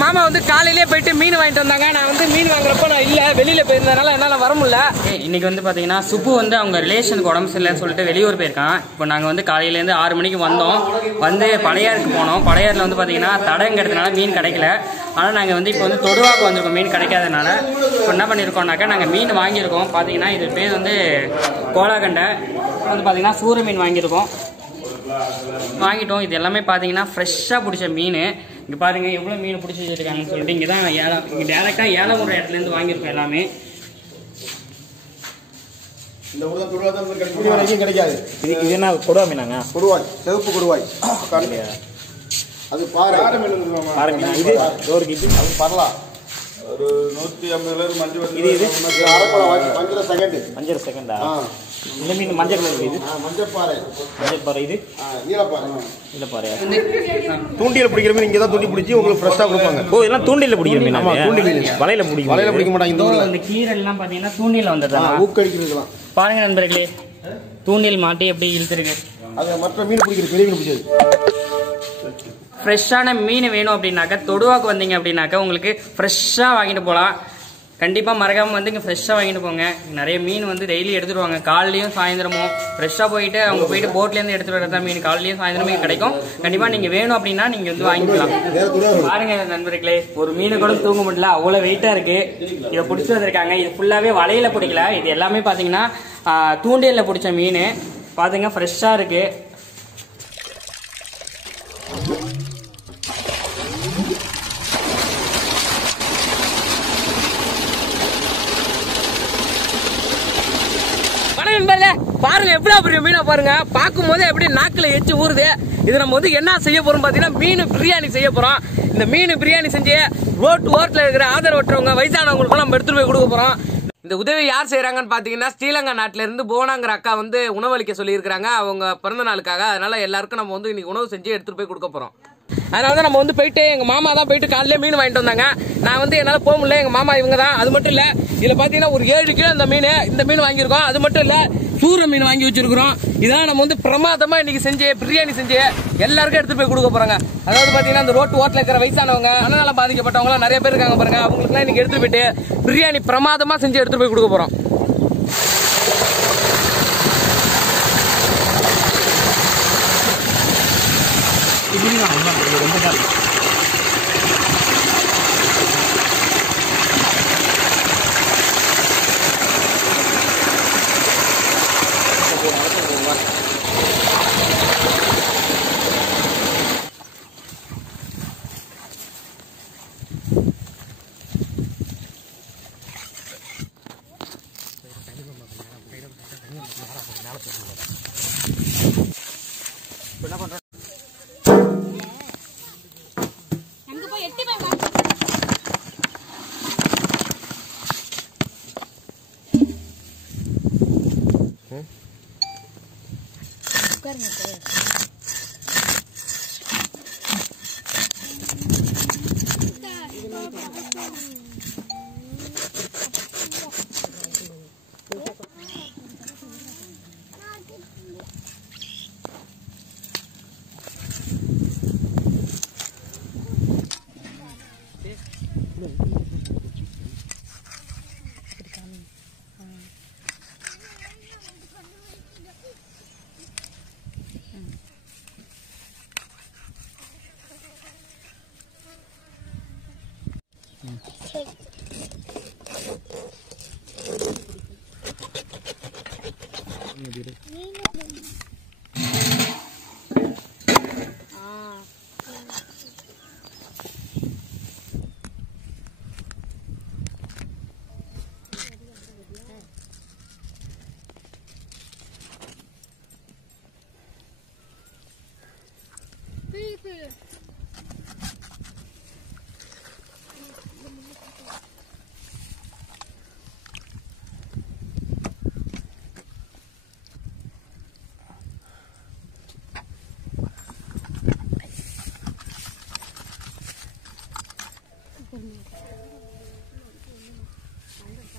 மாமா வந்து காலையிலேயே போயிட்டு மீன் வாங்கிட்டு வந்தாங்க. நான் வந்து மீன் வாங்குறப்ப நான் இல்ல, வெளியில போயிருந்ததுனால என்னால வர முடியல. இன்னைக்கு வந்து பாத்தீங்கன்னா சுப்பு வந்து அவங்க ரிலேஷனுக்கு உடம்பு சரியில்லைன்னு சொல்லிட்டு வெளியூர் போயிருக்கான். இப்போ நாங்க வந்து காலையிலேருந்து 6 மணிக்கு வந்தோம். வந்து பழையாருக்கு போனோம். பழையாறுல வந்து பாத்தீங்கன்னா தடங்கிறதுனால மீன் கிடைக்கல. ஆனால் நாங்கள் வந்து இப்போ வந்து தொடுவாக்கு வந்திருக்கோம் மீன் கிடைக்காதனால. இப்போ என்ன பண்ணியிருக்கோம்னாக்கா நாங்கள் மீன் வாங்கியிருக்கோம். பார்த்தீங்கன்னா இது பேர் வந்து கோலாகண்டை. வந்து பார்த்தீங்கன்னா சூர மீன் வாங்கியிருக்கோம். வாங்கிட்டோம். இது எல்லாமே பார்த்தீங்கன்னா ஃப்ரெஷ்ஷாக பிடிச்ச மீன். இங்கே பாருங்கள் எவ்வளோ மீன் பிடிச்சி வச்சுருக்காங்கன்னு சொல்லிட்டு இங்கே தான் இங்கே டேரெக்டாக ஏலம் ஒரு இடத்துலேருந்து வாங்கியிருக்கோம் எல்லாமே. இந்த ஊரில் கிடைக்காது. இது என்ன கொடுவா மீனாங்க? கொடுவாய், சிவப்பு கொடுவாய். அது பாறை மீன். இது அது பரலாம். ஒரு 150 மஞ்சள். இது மஞ்சள் செகண்டா? இந்த மீன் மஞ்சள் கலர். இது மஞ்சள் பாறை. மஞ்சள் பாறை. இது நீலப்பாறை. நீலப்பாறை. தூண்டியில் பிடிக்கிற மீன் இங்கே தான் தூண்டி பிடிச்சி உங்களுக்கு ஃப்ரெஷ்ஷாக கொடுப்பாங்க. ஓ, இதெல்லாம் தூண்டில பிடிக்கிற மீன். ஆமாம், தூண்டில். வலையில பிடிக்க மாட்டாங்க இந்த ஊரில். இந்த கீரெல்லாம் பார்த்தீங்கன்னா தூண்டில் வந்தது. ஊக்கடிக்கிறதுலாம் பாருங்க நண்பர்களே, தூண்டில் மாட்டி எப்படி இழுத்துருக்கு. அது மற்ற மீன் பிடிக்கிற பெரிய மீன் பிடிச்சது. ஃப்ரெஷ்ஷான மீன் வேணும் அப்படின்னாக்கா தொடுவாக்கு வந்தீங்க அப்படின்னாக்கா உங்களுக்கு ஃப்ரெஷ்ஷாக வாங்கிட்டு போகலாம். கண்டிப்பாக மறக்காமல் வந்து இங்கே ஃப்ரெஷ்ஷாக வாங்கிட்டு போங்க. நிறைய மீன் வந்து டெய்லி எடுத்துகிட்டு வாங்க. காலையிலையும் சாயந்தரமும் ஃப்ரெஷ்ஷாக போயிட்டு அவங்க போயிட்டு போட்லேருந்து எடுத்துகிட்டு வரதான் மீன் காலையிலையும் சாயந்தரமும் கிடைக்கும். கண்டிப்பாக நீங்கள் வேணும் அப்படின்னா நீங்கள் வந்து வாங்கிக்கலாம். பாருங்க நண்பர்களே, ஒரு மீனை கூட தூங்க முடியல, அவ்வளோ வெயிட்டாக இருக்குது. இதை பிடிச்சி வந்திருக்காங்க. இது ஃபுல்லாகவே வலையில் பிடிக்கல. இது எல்லாமே பார்த்தீங்கன்னா தூண்டிலில் பிடிச்ச மீன். பார்த்துங்க ஃப்ரெஷ்ஷாக இருக்குது. பாருங்க எவ்வளவு பெரிய மீனை பாருங்க. பார்க்கும் போதே எப்படி நாக்குல எச்சு ஊறுது. இது நம்ம வந்து என்ன செய்ய போறோம் பாத்தீங்கன்னா மீன் பிரியாணி செய்ய போறோம். இந்த மீன் பிரியாணி செஞ்சு ரோட்ல இருக்கிற ஆதரவற்றவங்க வயசானவங்களுக்கு நம்ம எடுத்துட்டு போய் கொடுக்க போறோம். இந்த உதவி யார் செய்யறாங்கன்னு பாத்தீங்கன்னா ஸ்ரீலங்கா நாட்டில இருந்து போனாங்கிற அக்கா வந்து உணவளிக்க சொல்லியிருக்காங்க அவங்க பிறந்த நாளுக்காக. அதனால எல்லாருக்கும் நம்ம வந்து இன்னைக்கு உணவு செஞ்சு எடுத்துட்டு போய் கொடுக்க போறோம். அதனால தான் நம்ம வந்து போயிட்டு எங்க மாமா தான் போயிட்டு காலையில மீன் வாங்கிட்டு வந்தாங்க. நான் வந்து என்னால போக முடியல, எங்க மாமா இவங்க தான். அது மட்டும் இல்ல, இதுல பாத்தீங்கன்னா ஒரு 7 கிலோ இந்த மீன் வாங்கியிருக்கோம். அது மட்டும் இல்ல, சூர மீன் வாங்கி வச்சிருக்கிறோம். இதான் நம்ம வந்து பிரமாதமா இன்னைக்கு செஞ்சு பிரியாணி செஞ்சு எல்லாருக்கும் எடுத்துட்டு போய் கொடுக்க போறாங்க. அதாவது பாத்தீங்கன்னா அந்த ரோட்டு ஓட்டில் இருக்கிற வயசானவங்க, மனநலம் பாதிக்கப்பட்டவங்க எல்லாம் நிறைய பேர் இருக்காங்க பாருங்க. அவங்களுக்கு எல்லாம் இன்னைக்கு எடுத்துட்டு போயிட்டு பிரியாணி பிரமாதமா செஞ்சு எடுத்துட்டு போய் கொடுக்க போறோம்.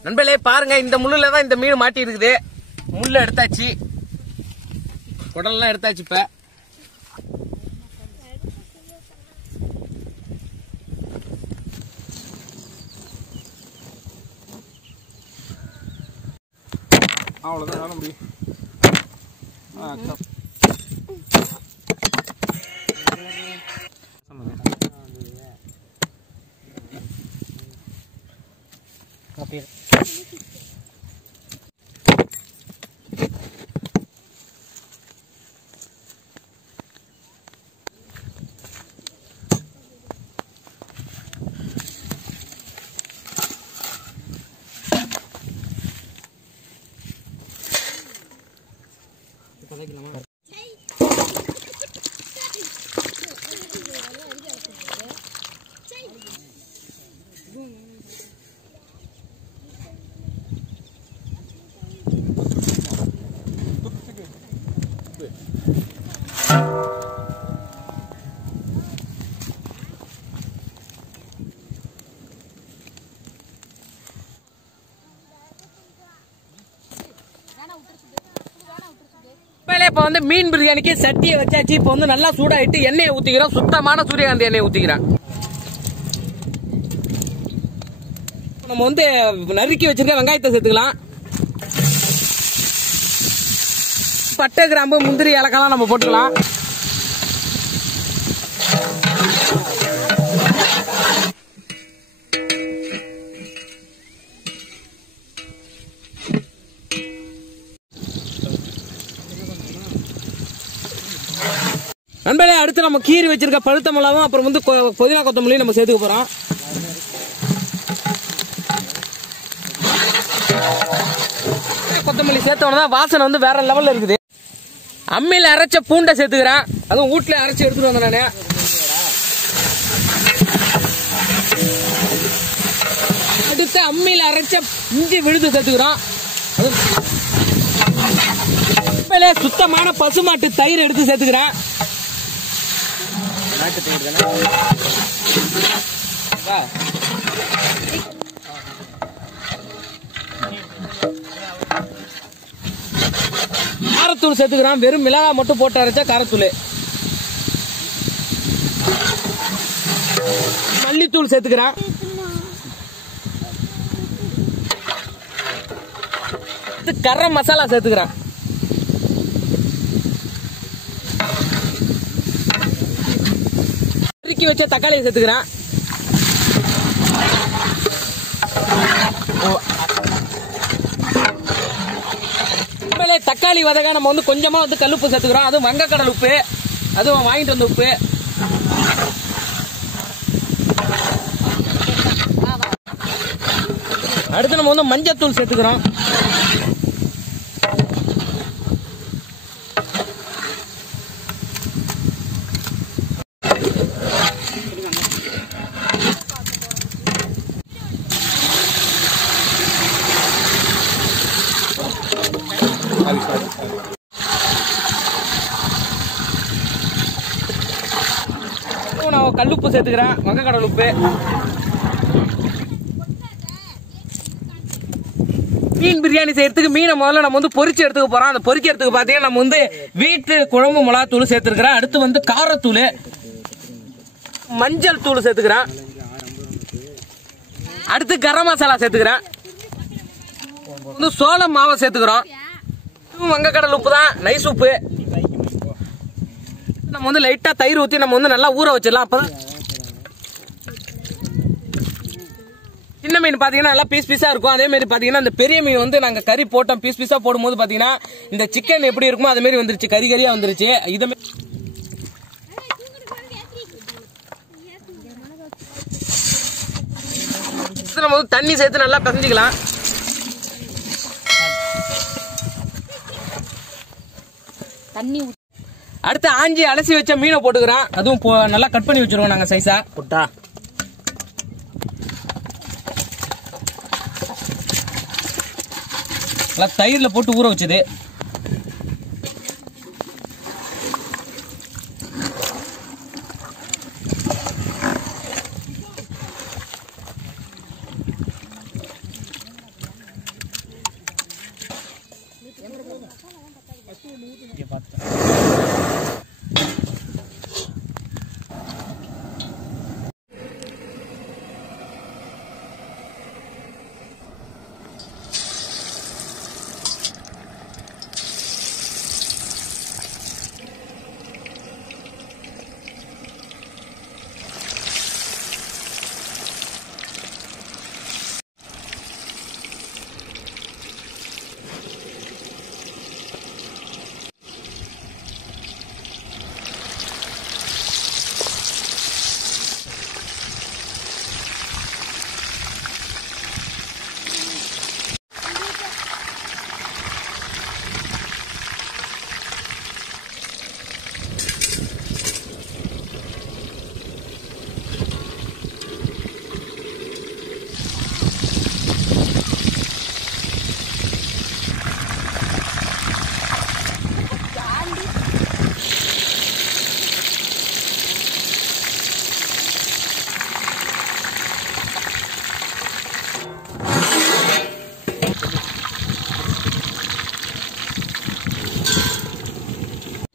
நண்பர்களே பாருங்க, இந்த முள்ளுல தான் இந்த மீன் மாட்டி இருக்குது. முள்ள எடுத்தாச்சு, குடல்லாம் எடுத்தாச்சு. இப்ப அவ்வளோதான் வேலை முடியும். இப்ப வந்து மீன் பிரியாணிக்கு சட்டியை வச்சாச்சு. இப்ப வந்து நல்லா சூடாயிட்டு எண்ணெயை ஊத்திக்கிறோம். சுத்தமான சூரியகாந்தி எண்ணெயை ஊத்திக்கிறோம். நம்ம வந்து நறுக்கி வச்சிருக்க வெங்காயத்தை சேர்த்துக்கலாம். பட்டை, கிராம்பு, முந்திரி, ஏலக்காய் நம்ம போட்டுக்கலாம். நண்பர்களே, அடுத்து நம்ம கீரி வச்சிருக்க பழுத்த மிளகாவும் அப்புறம் வந்து புதினா கொத்தமல்லியும் நம்ம சேர்த்துக்க போறோம். கொத்தமல்லி சேர்த்தோம்னா வாசனை வந்து வேற லெவல்ல இருக்குது. அம்மியில அரைச்ச பூண்டை சேர்த்துக்கிறேன். அதுவும் வீட்டுல அரைச்சி எடுத்துட்டு வந்தேன் நானு. அடுத்து அம்மியில அரைச்ச இஞ்சி விழுது சேர்த்துக்கிறோம். சுத்தமான பசுமாட்டு தயிர் எடுத்து சேர்த்துக்கிறேன். காரத்தூள் சேர்த்துக்கிறேன். வெறும் மிளகாய் மட்டும் போட்டு அரைச்சா காரத்தூள். மல்லித்தூள் சேர்த்துக்கிறேன். கரம் மசாலா சேர்த்துக்கிறேன். வச்ச தக்காளியை சேர்த்துக்கிறேன். தக்காளி வதங்க நம்ம வந்து கொஞ்சமா வந்து கல்லுப்பு சேர்த்துக்கிறோம். அதுவும் வங்கக்கடல் உப்பு, அதுவும் வாங்கிட்டு வந்த உப்பு. அடுத்து நம்ம வந்து மஞ்சத்தூள் சேர்த்துக்கிறோம். நான் கல்லுப்பு சேர்த்துக்கிறேன். வங்கக்கடல் உப்பு. மீன் பிரியாணி செய்யறதுக்கு மீனை முதல்ல நம்ம வந்து பொரிச்சு எடுத்துக்க போறோம். அந்த பொரிக்கிறதுக்கு பாத்தீங்கன்னா நம்ம வந்து வீட்டு குழம்பு மிளகாத்தூள் சேர்த்துக்கிறேன். அடுத்து வந்து காரத்தூள், மஞ்சள் தூள் சேர்த்துக்கிறேன். அடுத்து கரம் மசாலா சேர்த்துக்கிறேன். வந்து சோள மாவை சேர்த்துக்கிறோம். வங்கக்கடல் உப்பு தான், நைஸ் உப்பு. நம்ம வந்து லைட்டா தயிர் ஊத்தி நம்ம வந்து நல்லா ஊற வச்சிடலாம். அப்பதான் சின்ன மீன் பாத்தீங்கன்னா நல்லா பீஸ் பீஸா இருக்கும். அதே மாதிரி பாத்தீங்கன்னா இந்த பெரிய மீன் வந்து நாங்க கறி போட்டோம். பீஸ் பீஸா போடும்போது பாத்தீங்கன்னா இந்த சிக்கன் எப்படி இருக்குமோ அதே மாதிரி வந்துருச்சு, கறி கறியா வந்துருச்சு. இதை நம்ம வந்து தண்ணி சேர்த்து நல்லா பிசைஞ்சிக்கலாம். அடுத்து ஆஞ்சி அலசி வச்ச மீனை போட்டுக்கிறோம். அதுவும் நல்லா கட் பண்ணி வச்சிருவோம் நாங்க சைஸா. புட்டா நல்லா தயிர்ல போட்டு ஊற வச்சது.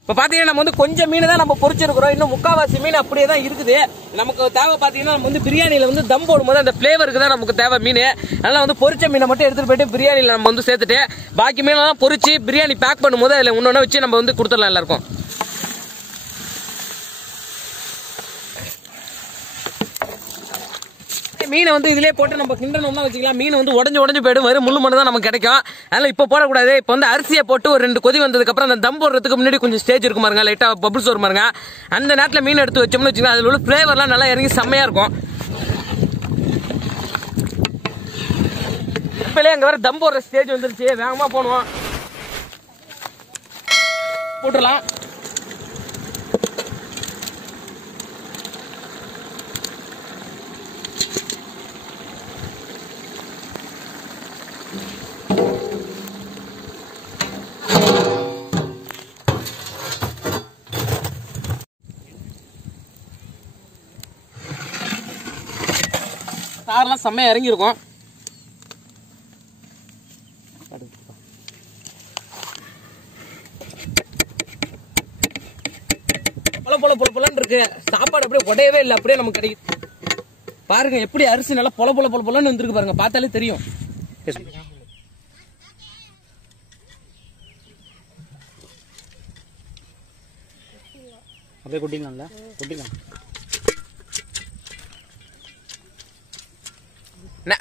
இப்போ பார்த்தீங்கன்னா நம்ம வந்து கொஞ்சம் மீன் தான் நம்ம பொரிச்சிருக்கிறோம். இன்னும் முக்காவாசி மீன் அப்படியே தான் இருக்குது. நமக்கு தேவை பார்த்தீங்கன்னா நம்ம வந்து பிரியாணியில் வந்து தம் போடும்போது அந்த ஃப்ளேவருக்கு தான் நமக்கு தேவை மீன். அதனால் வந்து பொரிச்ச மீனை மட்டும் எடுத்துகிட்டு போயிட்டு பிரியாணியில் நம்ம வந்து சேர்த்துட்டு பாக்கி மீனெல்லாம் பொரிச்சு பிரியாணி பேக் பண்ணும்போது அதில் ஒன்று வச்சு நம்ம வந்து கொடுத்துடலாம் எல்லாருக்கும். மீனை வந்து இதிலே போட்டு நம்ம கிண்டனோம்னா வச்சுக்கலாம். மீன் வந்து உடஞ்சு போயிடும். வெறும் முள்ளு மட்டும் தான் நமக்கு கிடைக்கும். அதனால இப்போ போடக்கூடாது. இப்போ வந்து அரிசியை போட்டு ஒரு 2 கொதி வந்ததுக்கு அப்புறம் அந்த தம் போடுறதுக்கு முன்னாடி கொஞ்சம் ஸ்டேஜ் இருக்கும் பாருங்க, லைட்டா பபிள்ஸ் வரும் பாருங்க. அந்த நேரத்தில் மீன் எடுத்து வச்சோம்னு வச்சுக்கலாம், அதில் உள்ள ஃபிளேவர்லாம் நல்லா இறங்கி செம்மையா இருக்கும். இப்போலே அங்கே வர தம் போடுற ஸ்டேஜ் வந்துருச்சு. வேகமாக போடுவோம், போட்டுடலாம். சாரெல்லாம் செம்மையா இறங்கி இருக்கும். பொலன்னு இருக்கு. சாப்பாடு அப்படியே உடையவே இல்லை, அப்படியே நமக்கு கிடைக்குது. பாருங்க எப்படி அரிசி நல்லா பொலன்னு வந்துருக்கு பாருங்க, பார்த்தாலே தெரியும். அப்படியே கொட்டிக்கலாம்ல, கொட்டிக்கலாம்.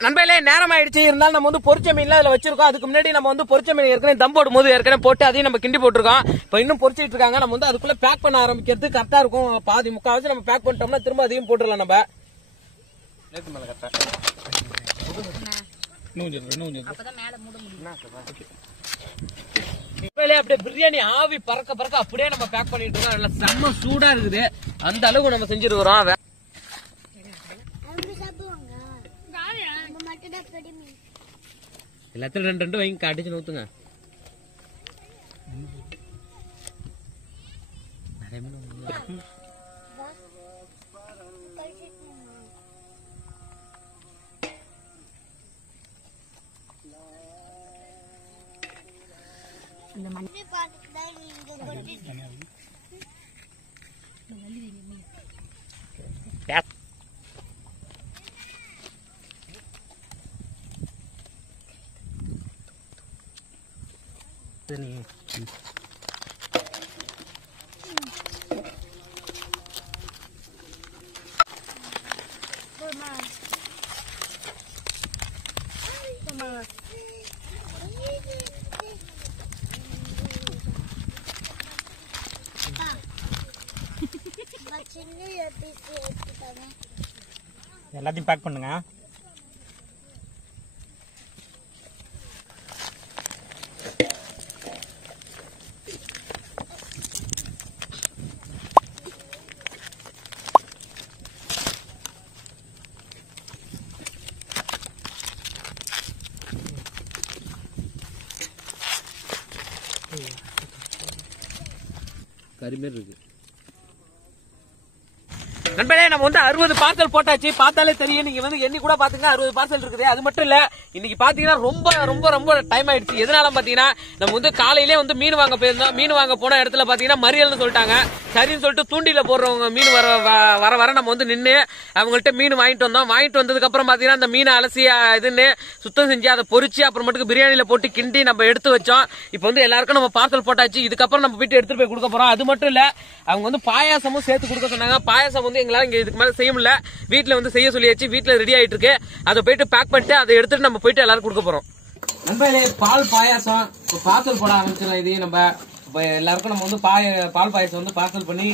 நண்பர்களே நேரம் ஆயிடுச்சு. இருந்தாலும் நம்ம வந்து பொரிச்ச மீன்ல அதுல வச்சிருக்கோம். அதுக்கு முன்னாடி நம்ம வந்து பொரிச்ச மீன் ஏற்கனவே தம் போடும் போது ஏற்கனவே போட்டு அதையும் நம்ம கிண்டி போட்டிருக்கோம். இப்போ இன்னும் பொரிச்சிட்டு இருக்காங்க. நம்ம வந்து அதுக்குள்ள பேக் பண்ண ஆரம்பிக்கிறது கரெக்டா இருக்கும். பாதி முக்காவாசி நம்ம பேக் பண்ணிட்டோம்னா திரும்ப அதையும் போட்டுடலாம். நம்ம அப்படியே பிரியாணி ஆவி பறக்க அப்படியே நம்ம பேக் பண்ணிட்டு இருக்கோம். நல்லா செம்ம சூடா இருக்குது. அந்த அளவுக்கு நம்ம செஞ்சிருக்கிறோம். எல்லாத்தையும் 2 வாங்கி அடிச்சு நூத்துங்க. எல்லாத்தையும் பேக் பண்ணுங்க. கரிமேல் இருக்கு. நண்பர்களே நம்ம வந்து 60 பார்சல் போட்டாச்சு. பார்த்தாலே தெரியும், நீங்க வந்து எண்ணி கூட பாத்துங்க 60 பார்சல் இருக்குது. அது மட்டும் இல்ல, இன்னைக்கு பாத்தீங்கன்னா ரொம்ப டைம் ஆயிடுச்சு. எதனால பாத்தீங்கன்னா நம்ம வந்து காலையிலே வந்து மீன் வாங்க போயிருந்தோம். மீன் வாங்க போன இடத்துல பாத்தீங்கன்னா மறியல்னு சொல்லிட்டாங்க. சரின்னு சொல்லிட்டு தூண்டில போடுறவங்க மீன் வர நம்ம வந்து நின்று அவங்கள்ட்ட மீன் வாங்கிட்டு வந்தோம். வாங்கிட்டு வந்ததுக்கு அப்புறம் பாத்தீங்கன்னா அந்த மீனை அலசி இதுன்னு சுத்தம் செஞ்சு அதை பொரிச்சு அப்புறமேட்டுக்கு பிரியாணியில போட்டு கிண்டி நம்ம எடுத்து வச்சோம். இப்போ வந்து எல்லாருக்கும் நம்ம பார்சல் போட்டாச்சு. இதுக்கப்புறம் நம்ம போயிட்டு எடுத்துட்டு போய் கொடுக்க போறோம். அது மட்டும் இல்ல, அவங்க வந்து பாயாசமும் சேர்த்து கொடுக்க சொன்னாங்க. பாயாசம் வந்து எங்களால இங்க இதுக்கு மேல செய்ய முடியல. வீட்டுல வந்து செய்ய சொல்லியாச்சு. வீட்டுல ரெடி ஆயிட்டு இருக்கு. அதை போயிட்டு பேக் பண்ணிட்டு அதை எடுத்துட்டு நம்ம போயிட்டு எல்லாரும் கொடுக்க போறோம். நண்பர்களே பால் பாயாசம் பார்சல் போட ஆரம்பிச்சிடலாம். இதையும் நம்ம எல்லாருக்கும் நம்ம வந்து பால் பாயாசம் வந்து பார்சல் பண்ணி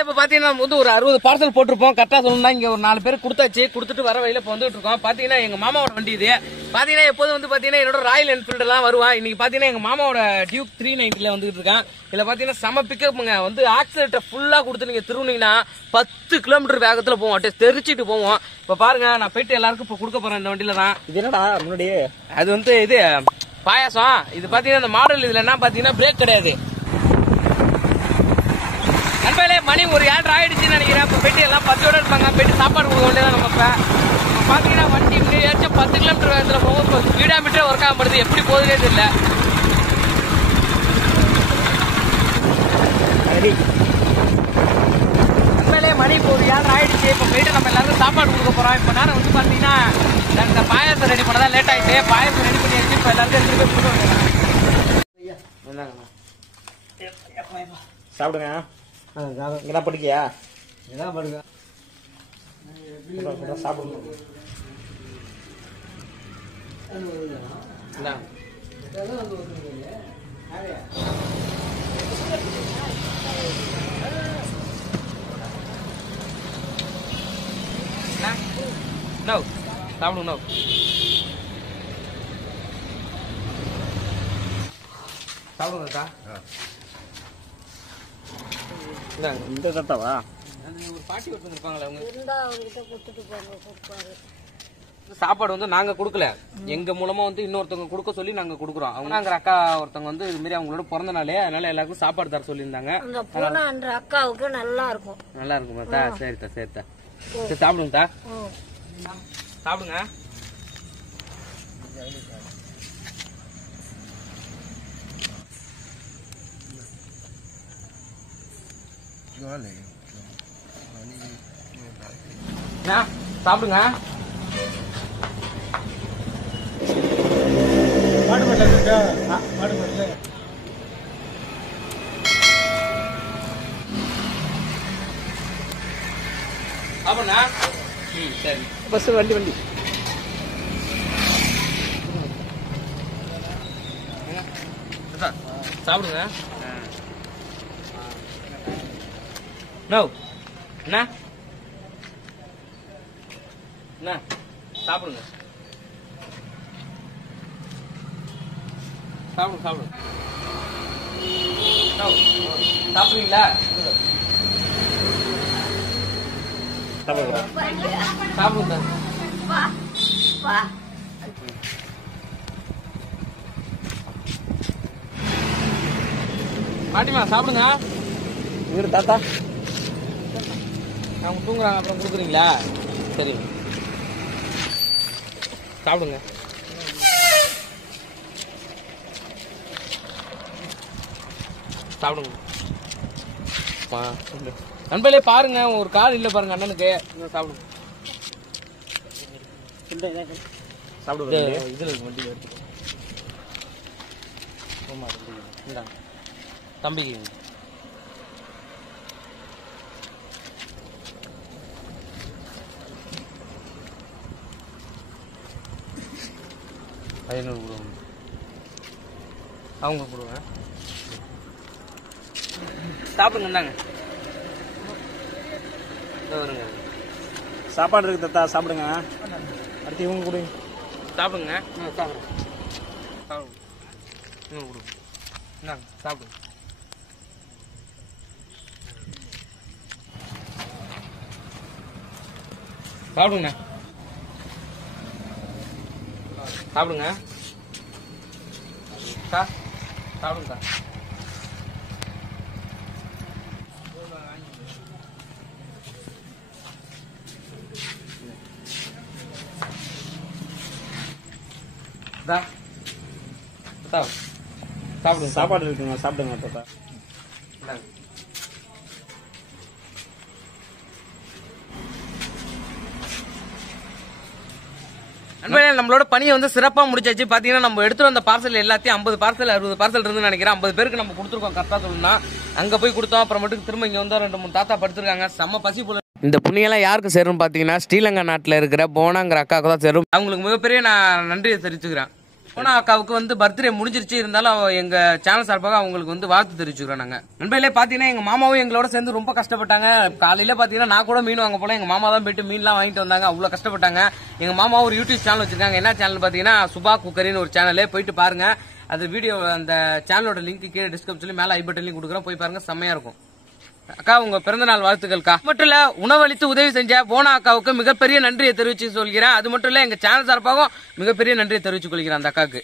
இப்ப பாத்தீங்கன்னா நம்ம வந்து ஒரு 60 பார்சல் போட்டிருப்போம். கரெக்டா சொல்லணும்னா இங்க ஒரு 4 பேர் கொடுத்தாச்சு. கொடுத்துட்டு வர வழியில இப்ப வந்துட்டு இருக்கோம். பாத்தீங்கன்னா எங்க மாமாவோட வண்டி இது. பாத்தீங்கன்னா எப்போதும் வந்து பாத்தீங்கன்னா என்னோட ராயல் என்ஃபீல்டு எல்லாம் வருவான். இன்னைக்கு பாத்தீங்கன்னா எங்க மாமாவோட டியூக் 390 வந்துட்டு இருக்கான். இதுல பாத்தீங்கன்னா செம பிக்கப்புங்க. வந்து ஆக்சிலேட்டர் ஃபுல்லா கொடுத்து நீங்க திருவுனீங்கன்னா 10 கிலோமீட்டர் வேகத்துல போவோம். அப்படியே தெரிச்சிட்டு போவோம். இப்ப பாருங்க நான் போயிட்டு எல்லாருக்கும் இப்ப கொடுக்க போறேன். இந்த வண்டியில தான். இது என்னடா முன்னாடியே அது வந்து இது பாயாசம். இது பாத்தீங்கன்னா இந்த மாடல் இதுல என்ன பாத்தீங்கன்னா பிரேக் கிடையாது. நண்பர்களே மணி ஒரு 7:30 ஆயிடுச்சுன்னு நினைக்கிறேன். இப்போ போயிட்டு எல்லாம் 10 இருப்பாங்க. போயிட்டு சாப்பாடு கொடுக்க வேண்டியதான். நம்ம இப்போ பாத்தீங்கன்னா வண்டி முன்னாடியாச்சும் 10 கிலோமீட்டர் வேகத்துல போகும். இப்போ ஸ்பீடாமீட்டரே ஒர்க் ஆக மாட்டேது. எப்படி போகுதுன்னே தெரியல. உண்மையிலே மணி இப்போ ஒரு 7:30 ஆயிடுச்சு. இப்போ போயிட்டு நம்ம எல்லாரும் சாப்பாடு கொடுக்க போறோம். இப்போ நேரம் வந்து பாத்தீங்கன்னா இந்த பாயாசம் ரெடி பண்ணதான் லேட் ஆயிட்டு. பாயாசம் ரெடி பண்ணியாச்சு. இப்போ எல்லாருக்கும் எடுத்துட்டு போய் கொடுக்க வேண்டியது. சாப்பிடுங்க. இங்கதான் படிக்கியா? இதான் பாருங்க. சாப்பிடுங்க. நோ சாப்பிடுங்க. நோ சாப்பிடுங்கக்கா. இந்த தத்தாவா? ஒரு பாட்டி ஒருத்தங்க இருப்பாங்களே அவங்க சாப்பாடு வந்து நாங்க கொடுக்கல, எங்க மூலமா வந்து இன்னொருத்தவங்க கொடுக்க சொல்லி நாங்க கொடுக்குறோம். அவங்க நாங்க அக்கா ஒருத்தவங்க வந்து இது மாதிரி அவங்களோட பிறந்த நாளே, அதனால எல்லாருக்கும் சாப்பாடு தர சொல்லியிருந்தாங்க. அக்காவுக்கு நல்லா இருக்கும். நல்லா இருக்குமாத்தா? சரித்தா சரித்தா. சரி சாப்பிடுங்கத்தா. சாப்பிடுங்க. சாப்பிடுங்க. சாப்பிடுங்க. சரி. பஸ் வண்டி சாப்பிடுங்க. நோ என்ன என்ன சாப்பிடுங்க. சாப்பிடுங்க சாப்பிடுங்க. நோ சாப்பிடுவீங்களா? சாப்பிடுங்க. பாட்டிமா சாப்பிடுங்க. இவரு தாத்தா அவங்க தூங்குறாங்க, அப்புறம் கொடுக்குறீங்களா? சரி சாப்பிடுங்க. சாப்பிடுங்க. நண்பர்களே பாருங்க, ஒரு கால் இல்ல பாருங்க அண்ணனுக்கு. சாப்பிடுங்க. சாப்பிடுங்க. இதுல வண்டி எடுத்து தம்பிக்கு ஐநூறு கொடுங்க. அவங்க கொடுங்க. சாப்பிடுங்க. இந்தாங்க வருங்க. சாப்பாடு இருக்கு தாத்தா, சாப்பிடுங்க. அடுத்து இவங்க கொடுங்க. சாப்பிடுங்க. சாப்பிடுங்க. சாப்பிடுங்க. இன்னும் கொடுங்க. இந்தாங்க சாப்பிடுங்க. சாப்பிடுங்க. சாப்பிடுங்க. சாப்பிடுங்க. சாப்பிடுங்க. சாப்பாடு இருக்குங்க, சாப்பிடுங்க தாத்தா. நம்மளோட பணியை வந்து சிறப்பா முடிச்சாச்சு. பாத்தீங்கன்னா நம்ம எடுத்துட்டு வந்த பார்சல் எல்லாத்தையும் 50 பார்சல் 60 பார்சல் இருந்து நினைக்கிறேன். 50 பேருக்கு நம்ம கொடுத்துருக்கோம். கரெக்டா சொல்லணும்னா அங்க போய் கொடுத்தோம். அப்புறமேட்டுக்கு திரும்ப இங்க வந்து 2-3 தாத்தா படுத்திருக்காங்க. செம்ம பசி போல. இந்த புண்ணியெல்லாம் யாருக்கு சேரும் பாத்தீங்கன்னா ஸ்ரீலங்கா நாட்டுல இருக்கிற போனாங்கிற அக்காவுக்கு தான் சேரும். அவங்களுக்கு மிகப்பெரிய நான் நன்றியை தெரிவிச்சுக்கிறேன். போனா அக்காவுக்கு வந்து பர்த்டே முடிஞ்சிருச்சு, இருந்தாலும் எங்க சேனல் சார்பாக அவங்களுக்கு வந்து வாழ்த்து தெரிவிச்சுக்கிறோம். நாங்க நண்பர்களே பாத்தீங்கன்னா எங்க மாமாவும் எங்களோட சேர்ந்து ரொம்ப கஷ்டப்பட்டாங்க. காலையில பாத்தீங்கன்னா நான் கூட மீன் வாங்க போல, எங்க மாமா தான் போயிட்டு மீன்லாம் வாங்கிட்டு வந்தாங்க. அவ்வளவு கஷ்டப்பட்டாங்க. எங்க மாமா ஒரு யூடியூப் சேனல் வச்சிருக்காங்க. என்ன சேனல் பாத்தீங்கன்னா சுபா குக்கரின்னு ஒரு சேனல். போயிட்டு பாருங்க. அது வீடியோ அந்த சேனலோட லிங்க் கீழே டிஸ்கிரிப்ஷன்ல மேல ஐ பட்டன்லயும் கொடுக்குறோம். போய் பாருங்க, செம்மையா இருக்கும். அக்கா உங்க பிறந்த நாள் வாழ்த்துக்கள்க்கா. மட்டும் இல்ல உணவளித்து உதவி செஞ்ச போனா அக்காவுக்கு மிகப்பெரிய நன்றியை தெரிவிச்சு சொல்கிறேன். அது மட்டும் இல்ல எங்க சேனல் சார்பாகவும் மிகப்பெரிய நன்றியை தெரிவிச்சு கொள்கிறேன் அந்த அக்காவுக்கு.